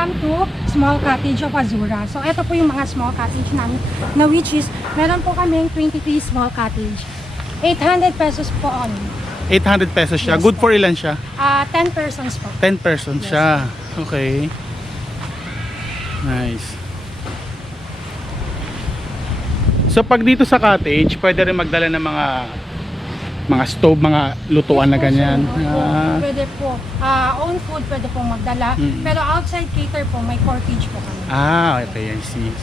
welcome to small cottage of AZZURA. So ito po yung mga small cottage namin na which is meron po kaming 23 small cottage. 800 pesos po on. 800 pesos siya. Yes, Good for ilan siya? 10 persons po. 10 persons Yes, siya. Okay. Nice. So pag dito sa cottage, pwede rin magdala ng mga stove, mga lutuan na ganyan. Pwede po. Own food pwede po magdala. Pero outside cater po, may cottage po kami. Okay, I see.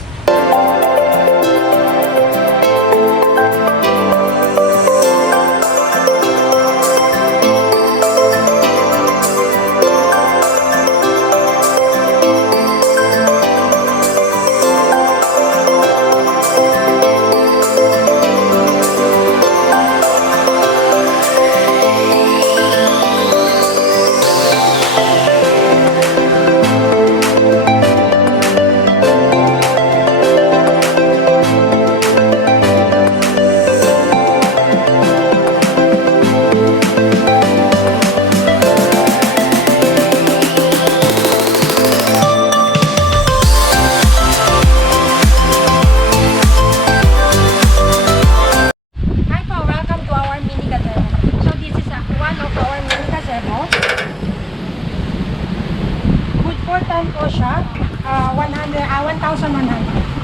Po siya,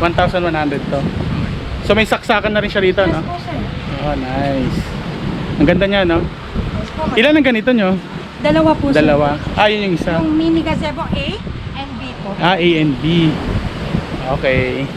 1,100 to. So may saksakan na rin siya dito, no? Yes po, sir. Oh, nice. Ang ganda niya, no? Yes po, Ilan ang ganito nyo? Dalawa po, sir. Dalawa. Yun yung isa. Yung mini gazebo A and B po. A and B. Okay.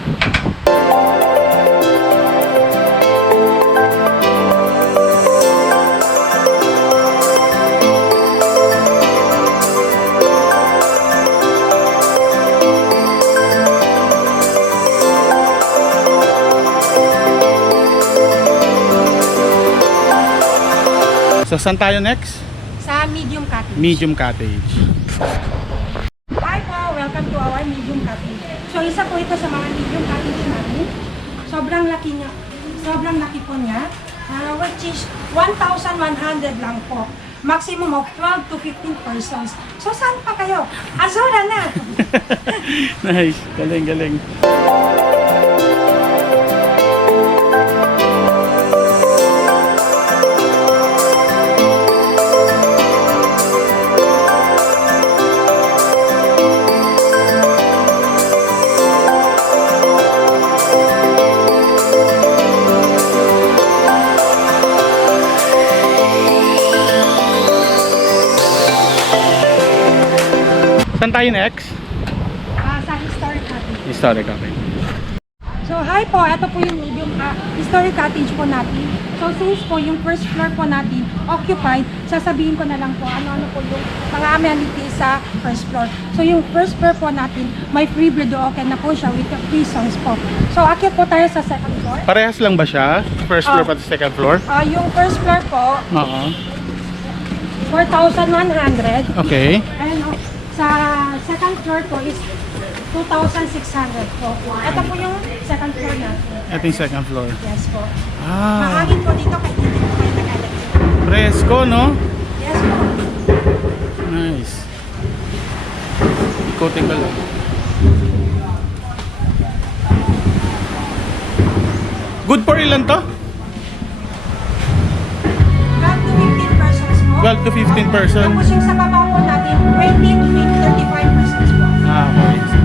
So, saan tayo next? Sa medium cottage. Medium cottage. Hi po, welcome to our medium cottage. So, isa po ito sa mga medium cottage namin. Sobrang laki niya. Sobrang laki po niya. Which is 1,100 lang po. Maximum of 12 to 15 persons. So, saan pa kayo? AZZURA na! Nice. Galing, galing. Saan tayo next? Sa historic cottage. Historic, okay. So, hi po. Ito po yung medium historic cottage po natin. So, since po yung first floor po natin occupied, sasabihin ko na lang po ano-ano po yung mga amenities sa first floor. So, yung first floor po natin, may free videoke na po siya with the free songs po. So, akit po tayo sa second floor. Parehas lang ba siya? First floor pati second floor? Yung first floor po, Oo. 4,100. Okay. And sa second floor po is 2,600 po. Ito po yung second floor natin. Ito yung second floor. Yes po. Ah, Mahangin po dito kahit hindi po kayo nag-alak. presko, no? Yes po. Nice. Ikotin ko lang. Good for ilan to? 12 to 15 persons. Tapos yung sa baba po natin, 20 to 35 persons po. Okay.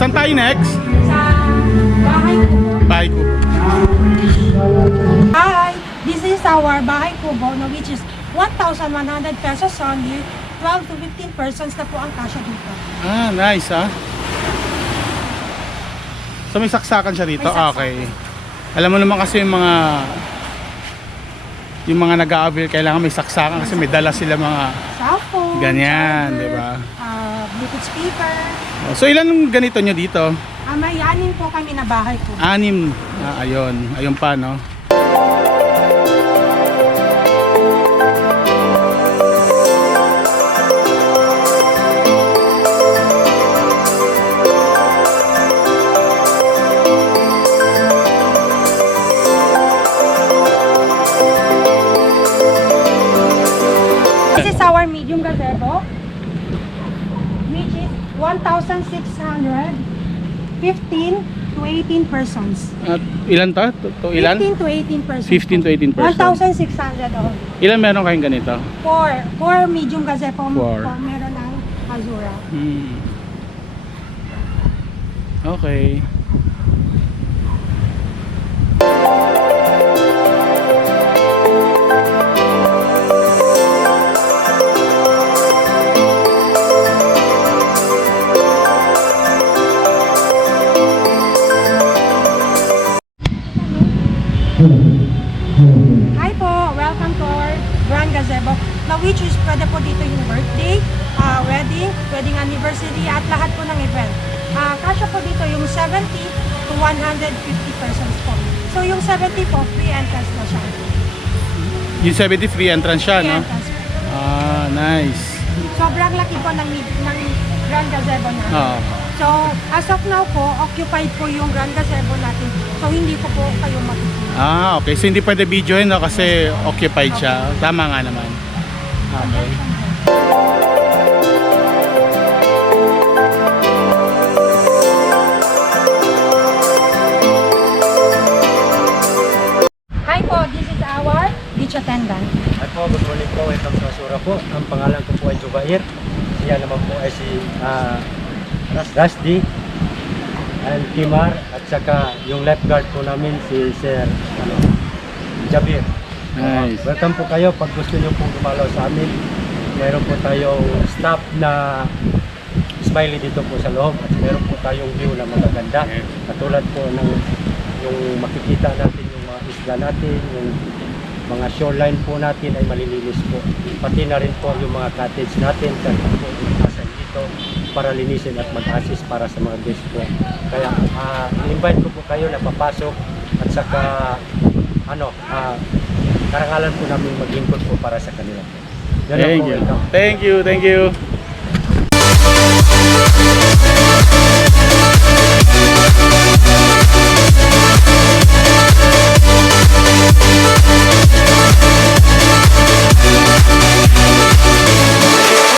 Saan tayo next? Sa Bahay Kubo. Bahay Kubo. Hi! This is our Bahay Kubo, no, which is 1,100 pesos only. 12 to 15 persons na po ang kasya dito. Ah, nice ah. So may saksakan siya dito? May saksakan. Okay. Alam mo naman kasi yung mga nag-a-avail kailangan may saksakan kasi may dala sila mga Cellphone, ganyan, charger, di ba? Bluetooth speaker. So ilan ganito nyo dito? May 6 po kami na bahay po. 6. Ayun. Ayun pa, no? This is our medium gazebo, which is 1,600, 15 to 18 persons. At ilan to? Ilan? 15 to 18 persons. 15 to 18 persons. 1,600 all. Ilan meron kayong ganito? 4 medium gazebo. 4. Meron ng AZZURA. Okay. Hi po! Welcome to our Grand Gazebo. Na which is pwede po dito yung birthday, wedding anniversary at lahat po ng event. Kasya po dito yung 70 to 150 persons po. So yung 70 po, free entrance na siya. Yung 70 free entrance siya, Free no? entrance po. Ah, nice. Sobrang laki po ng Grand Gazebo natin. Oo. So as of now po, occupied po yung Grand Gazebo natin. So hindi ko po kayo makikita. Ah, okay. So hindi pwede videoin, no? Kasi occupied siya. Tama nga naman. Okay. Hi po, this is our beach attendant. Hi po, good morning po. Welcome to AZZURA po. Ang pangalan ko po ay Jubair. Siya naman po ay si Rusty and Kimar at saka yung lifeguard po namin si Sir Jabir. Nice. Welcome po kayo pag gusto nyo pong dumalaw sa amin. Meron po tayong staff na smiley dito po sa loob at meron po tayong view na magaganda. Katulad po ng yung makikita natin yung mga isla natin, yung mga shoreline po natin ay malilinis po. Pati na rin po yung mga cottage natin sa po nasa dito para linisin at mag-assist para sa mga guests po. Kaya invite ko po kayo na papasok at saka karangalan po namin maglingkod po para sa kanila. Yan lang po, welcome. Thank you. Thank you.